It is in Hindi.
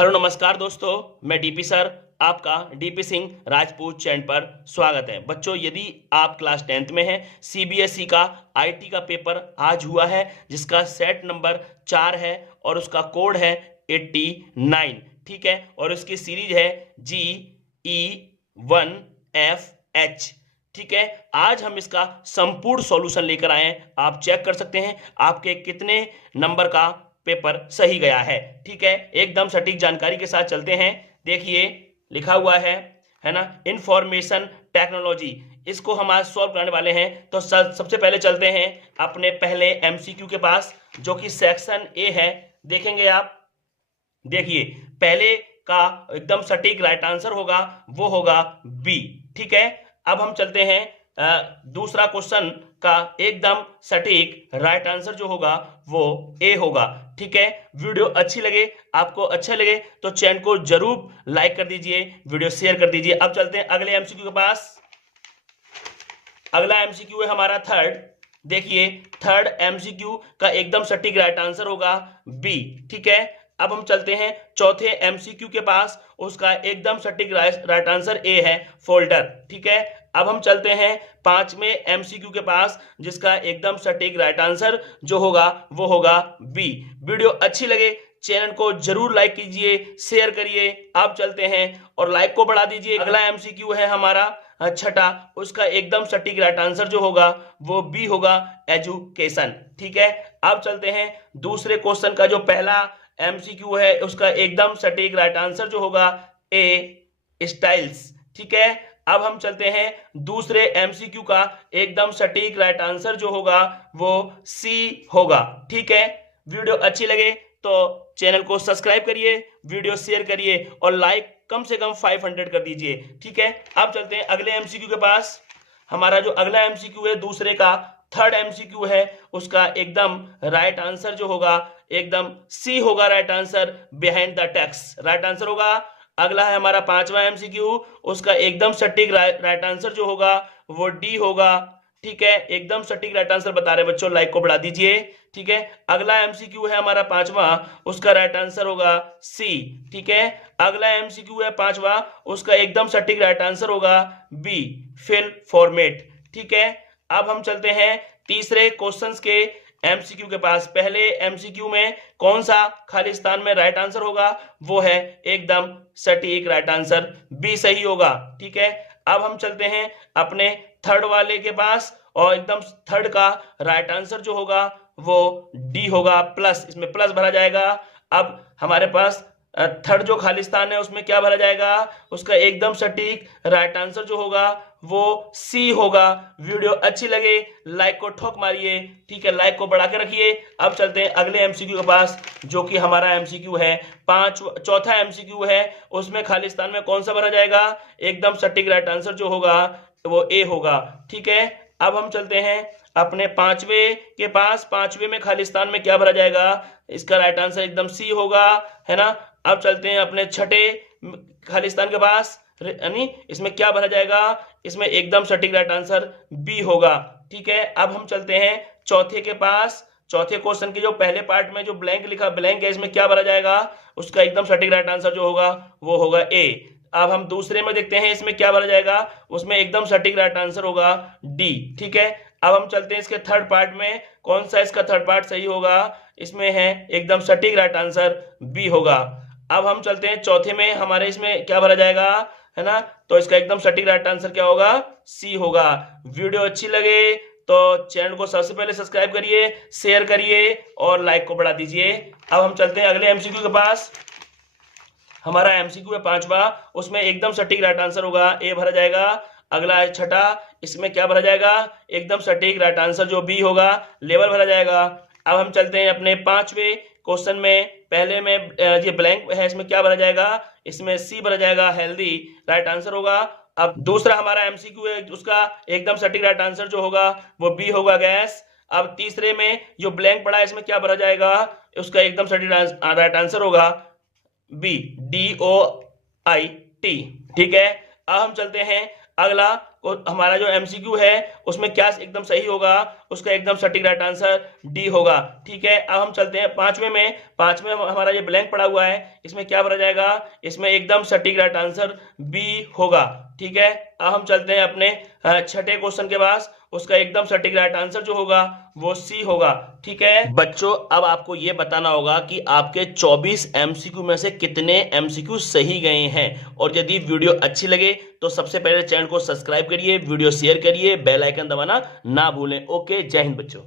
हेलो नमस्कार दोस्तों, मैं डीपी सर आपका डीपी सिंह राजपूत चैनल पर स्वागत है। बच्चों, यदि आप क्लास 10th में हैं, सीबीएसई का आईटी का पेपर आज हुआ है जिसका सेट नंबर 4 है और उसका कोड है 89। ठीक है, और उसकी सीरीज है GE1FH। ठीक है, आज हम इसका संपूर्ण सॉल्यूशन लेकर आए हैं। आप चेक कर सकते हैं आपके कितने नंबर का पेपर सही गया है। ठीक है, एकदम सटीक जानकारी के साथ चलते हैं। देखिए लिखा हुआ है ना, इंफॉर्मेशन टेक्नोलॉजी। इसको हम आज सॉल्व करने वाले हैं। तो सबसे पहले चलते हैं अपने पहले एमसीक्यू के पास, जो कि सेक्शन ए है। देखेंगे आप, देखिए पहले का एकदम सटीक राइट आंसर होगा वो होगा बी। ठीक है, अब हम चलते हैं दूसरा क्वेश्चन का एकदम सटीक राइट आंसर जो होगा वो ए होगा। ठीक है, वीडियो अच्छी लगे, आपको अच्छा लगे तो चैनल को जरूर लाइक कर दीजिए, वीडियो शेयर कर दीजिए। अब चलते हैं अगले एमसीक्यू के पास। अगला एमसीक्यू है हमारा थर्ड। देखिए थर्ड एमसीक्यू का एकदम सटीक राइट आंसर होगा बी। ठीक है, अब हम चलते हैं चौथे एमसीक्यू के पास, उसका एकदम सटीक राइट आंसर ए है, फोल्डर। ठीक है, अब हम चलते हैं पांचवें एमसीक्यू के पास, जिसका एकदम सटीक राइट आंसर जो होगा वो होगा बी। वीडियो अच्छी लगे चैनल को जरूर लाइक कीजिए, शेयर करिए। अब चलते हैं और लाइक को बढ़ा दीजिए। अगला एमसीक्यू है हमारा छठा, उसका एकदम सटीक राइट आंसर जो होगा वो बी होगा, एजुकेशन। ठीक है, अब चलते हैं दूसरे क्वेश्चन का जो पहला एमसीक्यू है, उसका एकदम सटीक राइट आंसर जो होगा ए, स्टाइल्स। ठीक है, अब हम चलते हैं दूसरे एमसीक्यू का एकदम सटीक राइट आंसर जो होगा वो सी होगा। ठीक है, वीडियो अच्छी लगे तो चैनल को सब्सक्राइब करिए, वीडियो शेयर करिए और लाइक कम से कम 500 कर दीजिए। ठीक है, अब चलते हैं अगले एमसीक्यू के पास। हमारा जो अगला एमसीक्यू है दूसरे का थर्ड एमसीक्यू है, उसका एकदम राइट आंसर जो होगा एकदम सी होगा, right answer, behind the text right answer होगा। अगला है हमारा पांचवा एमसीक्यू, उसका एकदम सटीक राइट आंसर जो होगा वो डी होगा। ठीक है, एकदम सटीक राइट आंसर बता रहे बच्चों, लाइक को बढ़ा दीजिए। ठीक है, अगला एमसीक्यू है हमारा पांचवा, उसका राइट आंसर होगा सी। ठीक है, अगला एमसीक्यू है पांचवा, उसका एकदम सटीक राइट आंसर होगा बी, फिल फॉर्मेट। ठीक है, अब हम चलते हैं तीसरे क्वेश्चंस के एमसीक्यू के पास। पहले एमसीक्यू में कौन सा खालिस्तान में राइट आंसर होगा वो है एकदम सटीक राइट आंसर बी सही होगा। ठीक है, अब हम चलते हैं अपने थर्ड वाले के पास और एकदम थर्ड का राइट आंसर जो होगा वो डी होगा, प्लस, इसमें प्लस भरा जाएगा। अब हमारे पास थर्ड जो खालिस्तान है उसमें क्या भरा जाएगा, उसका एकदम सटीक राइट आंसर जो होगा वो सी होगा। वीडियो अच्छी लगे लाइक को ठोक मारिए। ठीक है, लाइक को बढ़ा के रखिए। अब चलते हैं अगले एमसीक्यू के पास, जो कि हमारा एमसीक्यू है चौथा एमसीक्यू है, उसमें खालिस्तान में कौन सा भरा जाएगा, एकदम सटीक राइट आंसर जो होगा वो ए होगा। ठीक है, अब हम चलते हैं अपने पांचवे के पास। पांचवे में खालिस्तान में क्या भरा जाएगा, इसका राइट आंसर एकदम सी होगा, है ना। अब चलते हैं अपने छठे खालिस्तान के पास, यानी इसमें क्या भरा जाएगा, इसमें एकदम सटीक राइट आंसर बी होगा। ठीक है, अब हम चलते हैं चौथे के पास। चौथे क्वेश्चन के जो पहले पार्ट में जो ब्लैंक लिखा, ब्लैंक है, इसमें क्या भरा जाएगा, उसका एकदम सटीक राइट आंसर जो होगा वो होगा ए। अब हम दूसरे में देखते हैं इसमें क्या भरा जाएगा, उसमें एकदम सटीक राइट आंसर होगा डी। ठीक है, अब हम चलते हैं इसके थर्ड पार्ट में, कौन सा इसका थर्ड पार्ट सही होगा, इसमें है एकदम सटीक राइट आंसर बी होगा। अब हम चलते हैं चौथे में, हमारे इसमें क्या भरा जाएगा, है ना, तो इसका एकदम सटीक राइट आंसर क्या होगा, सी होगा। वीडियो अच्छी लगे तो चैनल को सबसे पहले सब्सक्राइब करिए, शेयर करिए और लाइक को बढ़ा दीजिए। अब हम चलते हैं अगले एमसीक्यू के पास। हमारा एमसीक्यू है पांचवा, उसमें एकदम सटीक राइट आंसर होगा ए भरा जाएगा। अगला है छठा, इसमें क्या भरा जाएगा, एकदम सटीक राइट आंसर जो बी होगा, लेवल भरा जाएगा। अब हम चलते हैं अपने पांचवे क्वेश्चन में। पहले में ये ब्लैंक है, इसमें क्या भरा जाएगा, इसमें सी भरा जाएगा, हेल्दी, राइट आंसर होगा। अब दूसरा हमारा एमसीक्यू है, उसका एकदम सटीक राइट आंसर जो होगा वो बी होगा, गैस। अब तीसरे में जो ब्लैंक पड़ा है, इसमें क्या भरा जाएगा, उसका एकदम सटीक राइट आंसर होगा बी, DOIT। ठीक है, अब हम चलते हैं अगला हमारा जो एमसीक्यू है उसमें क्या एकदम सही होगा, उसका एकदम सटीक राइट आंसर डी होगा। ठीक है, अब हम चलते हैं पांचवें हमारा ये ब्लैंक पड़ा हुआ है, इसमें क्या भरा जाएगा, इसमें एकदम सटीक राइट आंसर बी होगा। ठीक है, अब हम चलते हैं अपने छठे क्वेश्चन के पास, उसका एकदम सटीक राइट आंसर जो होगा वो सी होगा। ठीक है बच्चों, अब आपको ये बताना होगा कि आपके 24 एमसीक्यू में से कितने एमसीक्यू सही गए हैं। और यदि वीडियो अच्छी लगे तो सबसे पहले चैनल को सब्सक्राइब करिए, वीडियो शेयर करिए, बेल आइकन दबाना ना भूलें। ओके, जय हिंद बच्चों।